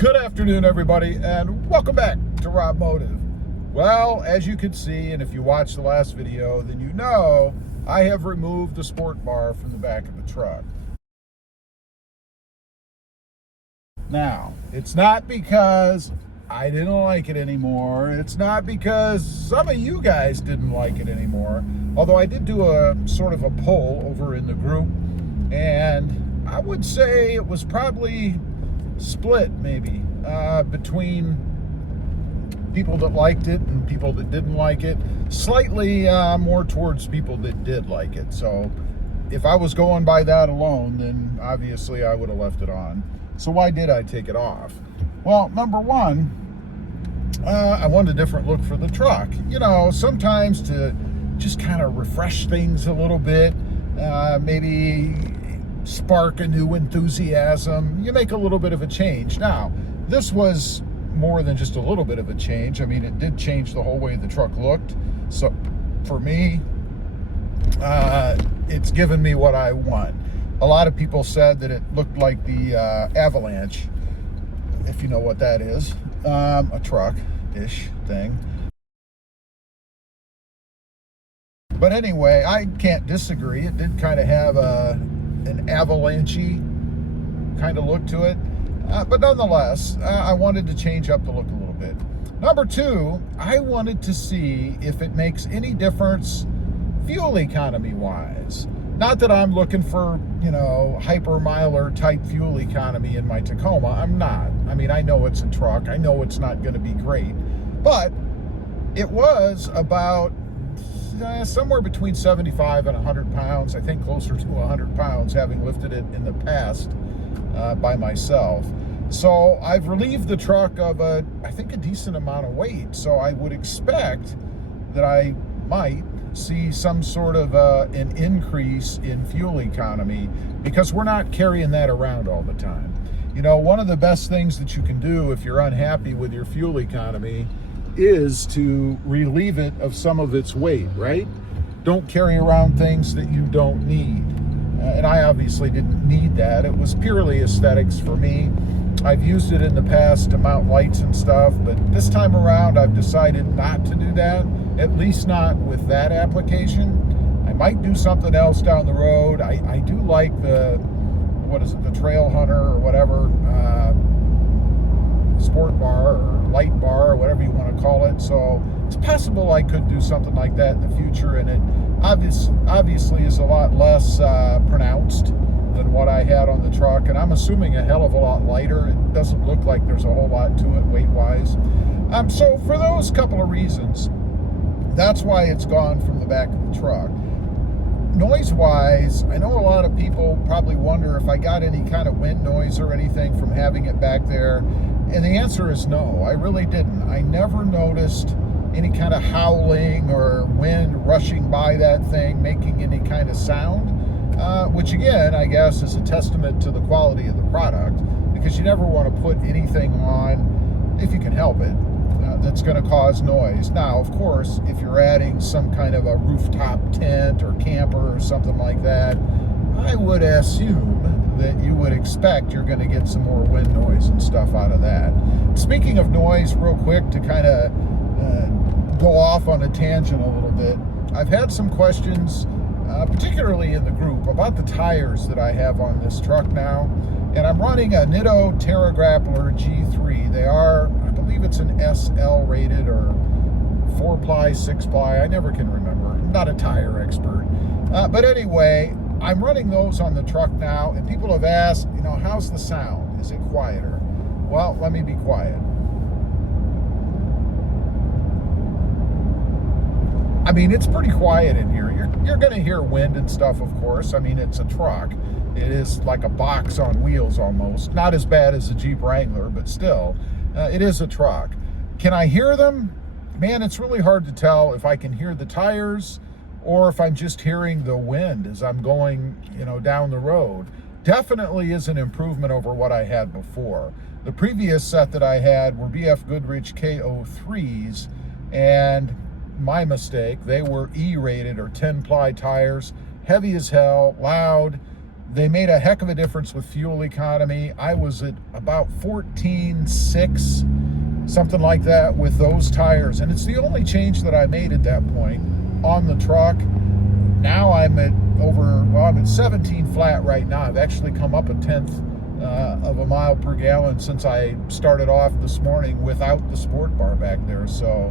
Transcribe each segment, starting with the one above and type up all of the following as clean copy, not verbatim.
Good afternoon, everybody, and welcome back to RobMotive. Well, as you can see, and if you watched the last video, then you know I have removed the sport bar from the back of the truck. Now, it's not because I didn't like it anymore. It's not because some of you guys didn't like it anymore. Although I did do a sort of a poll over in the group, and I would say it was probably split maybe between people that liked it and people that didn't like it. Slightly more towards people that did like it. So if I was going by that alone, then obviously I would have left it on. So why did I take it off? Well, number one, I wanted a different look for the truck. You know, sometimes to just kind of refresh things a little bit, maybe spark a new enthusiasm. You make a little bit of a change. Now, this was more than just a little bit of a change. I mean, it did change the whole way the truck looked. So for me, it's given me what I want. A lot of people said that it looked like the Avalanche, if you know what that is, a truck-ish thing. But anyway, I can't disagree. It did kind of have an avalanche-y kind of look to it. But nonetheless, I wanted to change up the look a little bit. Number two, I wanted to see if it makes any difference fuel economy-wise. Not that I'm looking for, you know, hyper-miler type fuel economy in my Tacoma. I'm not. I mean, I know it's a truck. I know it's not going to be great. But it was about somewhere between 75 and 100 pounds. I think closer to 100 pounds, having lifted it in the past by myself. So I've relieved the truck of I think a decent amount of weight. So I would expect that I might see some sort of an increase in fuel economy, because we're not carrying that around all the time. You know, one of the best things that you can do if you're unhappy with your fuel economy is to relieve it of some of its weight, right? Don't carry around things that you don't need. And I obviously didn't need that. It was purely aesthetics for me. I've used it in the past to mount lights and stuff, but this time around I've decided not to do that, at least not with that application. I might do something else down the road. I do like the, what is it, the Trail Hunter or whatever, sport bar or light bar or whatever you want to call it. So it's possible I could do something like that in the future, and it obviously is a lot less pronounced than what I had on the truck, and I'm assuming a hell of a lot lighter. It doesn't look like there's a whole lot to it weight-wise. So for those couple of reasons, that's why it's gone from the back of the truck. Noise-wise, I know a lot of people probably wonder if I got any kind of wind noise or anything from having it back there, and the answer is no, I really didn't. I never noticed any kind of howling or wind rushing by that thing, making any kind of sound. Which again, I guess, is a testament to the quality of the product, because you never want to put anything on, if you can help it, that's going to cause noise. Now, of course, if you're adding some kind of a rooftop tent or camper or something like that, I would assume that you would expect you're going to get some more wind noise and stuff out of that. Speaking of noise, real quick, to kind of go off on a tangent a little bit, I've had some questions, particularly in the group, about the tires that I have on this truck now. And I'm running a Nitto Terra Grappler G3. They are, I believe it's an SL rated or 4-ply, 6-ply. I never can remember. I'm not a tire expert. But anyway, I'm running those on the truck now, and people have asked, you know, how's the sound? Is it quieter? Well, let me be quiet. I mean, it's pretty quiet in here. You're going to hear wind and stuff, of course. I mean, it's a truck. It is like a box on wheels almost. Not as bad as a Jeep Wrangler, but still, it is a truck. Can I hear them? Man, it's really hard to tell if I can hear the tires or if I'm just hearing the wind as I'm going, you know, down the road. Definitely is an improvement over what I had before. The previous set that I had were BF Goodrich KO3s, and my mistake, they were E-rated or 10-ply tires, heavy as hell, loud, They made a heck of a difference with fuel economy. I was at about 14.6, something like that, with those tires. And it's the only change that I made at that point on the truck. Now I'm at I'm at 17 flat right now. I've actually come up 1/10 of a mile per gallon since I started off this morning without the sport bar back there. So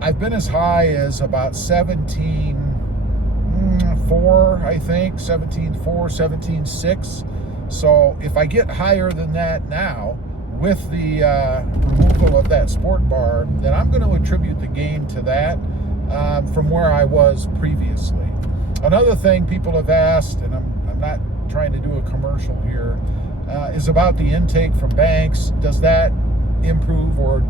I've been as high as about 17.4, I think, 17.4, 17.6. So if I get higher than that now with the removal of that sport bar, then I'm going to attribute the gain to that from where I was previously. Another thing people have asked, and I'm not trying to do a commercial here, is about the intake from Banks. Does that improve or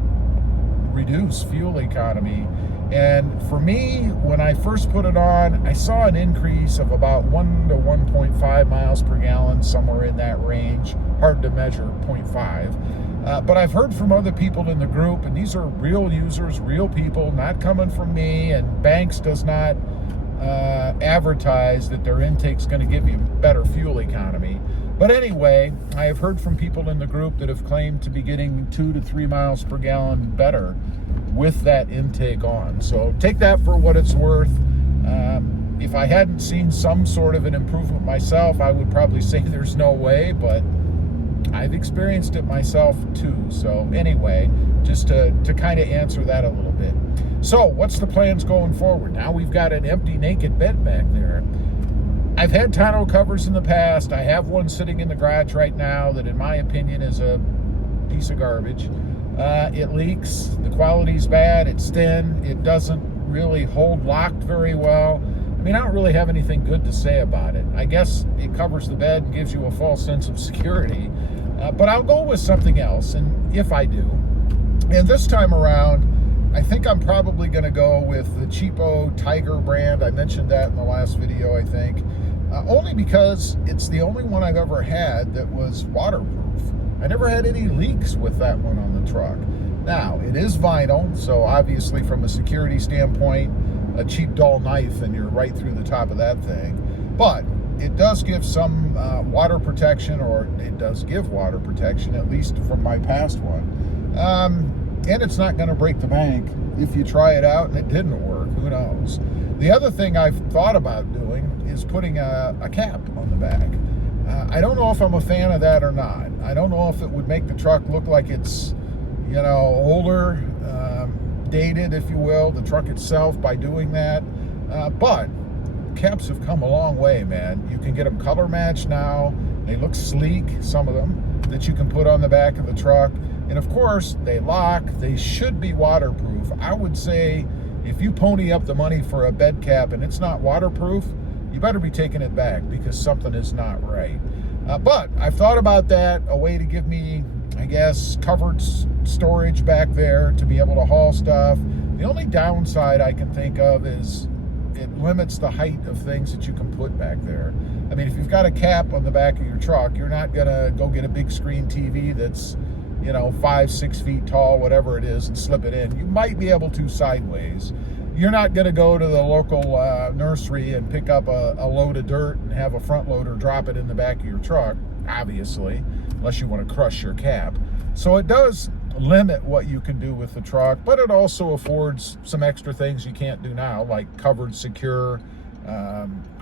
reduce fuel economy? And for me, when I first put it on, I saw an increase of about 1 to 1.5 miles per gallon, somewhere in that range. Hard to measure 0.5. But I've heard from other people in the group, and these are real users, real people, not coming from me, and Banks does not advertise that their intake's going to give you better fuel economy. But anyway, I have heard from people in the group that have claimed to be getting 2 to 3 miles per gallon better with that intake on. So take that for what it's worth. If I hadn't seen some sort of an improvement myself, I would probably say there's no way, but I've experienced it myself too. So anyway, just to kind of answer that a little bit. So what's the plans going forward? Now we've got an empty naked bed back there. I've had tonneau covers in the past. I have one sitting in the garage right now that in my opinion is a piece of garbage. It leaks, the quality's bad, it's thin, it doesn't really hold locked very well. I mean, I don't really have anything good to say about it. I guess it covers the bed and gives you a false sense of security. But I'll go with something else, and if I do. And this time around, I think I'm probably going to go with the cheapo Tiger brand. I mentioned that in the last video, I think. Only because it's the only one I've ever had that was waterproof. I never had any leaks with that one on the truck. Now, it is vinyl, so obviously from a security standpoint, a cheap dull knife and you're right through the top of that thing. But it does give some water protection, or it does give water protection, at least from my past one. And it's not going to break the bank if you try it out and it didn't work. Who knows? The other thing I've thought about doing is putting a cap on the back. I don't know if I'm a fan of that or not. I don't know if it would make the truck look like it's, older, dated, if you will, the truck itself, by doing that. But caps have come a long way, man. You can get them color matched now. They look sleek, some of them, that you can put on the back of the truck. And of course, they lock. They should be waterproof. I would say if you pony up the money for a bed cap and it's not waterproof, you better be taking it back, because something is not right. But I've thought about that, a way to give me, I guess, covered storage back there to be able to haul stuff. The only downside I can think of is it limits the height of things that you can put back there. I mean, if you've got a cap on the back of your truck, you're not gonna go get a big screen TV that's 5-6 feet tall, whatever it is, and slip it in. You might be able to sideways. You're not going to go to the local nursery and pick up a load of dirt and have a front loader drop it in the back of your truck, obviously, unless you want to crush your cap. So it does limit what you can do with the truck, but it also affords some extra things you can't do now, like covered, secure,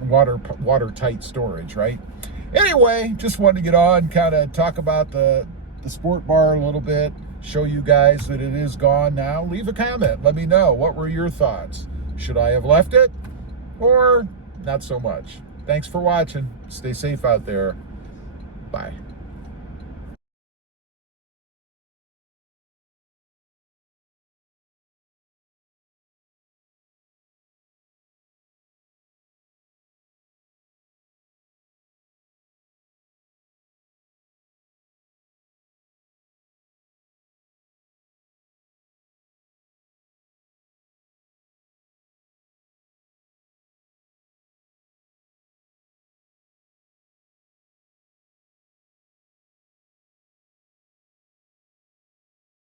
watertight storage, right? Anyway, just wanted to get on, kind of talk about the sport bar a little bit, show you guys that it is gone now. Leave a comment, let me know, what were your thoughts? Should I have left it, or not so much? Thanks for watching. Stay safe out there. Bye.